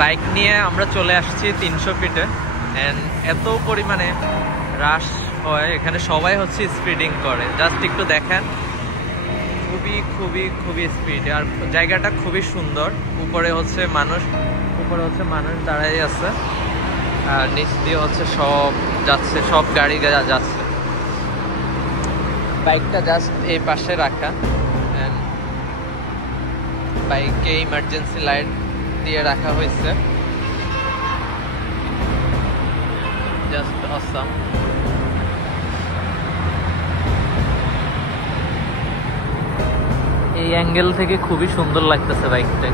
Bike নিয়ে আমরা চলে আসছি 300 ফিটে অ্যান্ড এত পরিমাণে রাশ হয় এখানে, সবাই হচ্ছে স্পিডিং করে। জাস্ট একটু দেখেন, খুবই খুবই খুবই স্পিড, আর জায়গাটা খুবই সুন্দর। উপরে হচ্ছে মানুষ দাঁড়াই আছে, আর নিচ দিয়ে হচ্ছে সব যাচ্ছে, সব গাড়ি যাচ্ছে। বাইকটা জাস্ট এই পাশে রাখা, বাইকে ইমার্জেন্সি লাইট দিয়ে রাখা হয়েছে। Just awesome. এই অ্যাঙ্গেল থেকে খুবই সুন্দর লাগতেছে বাইকটা।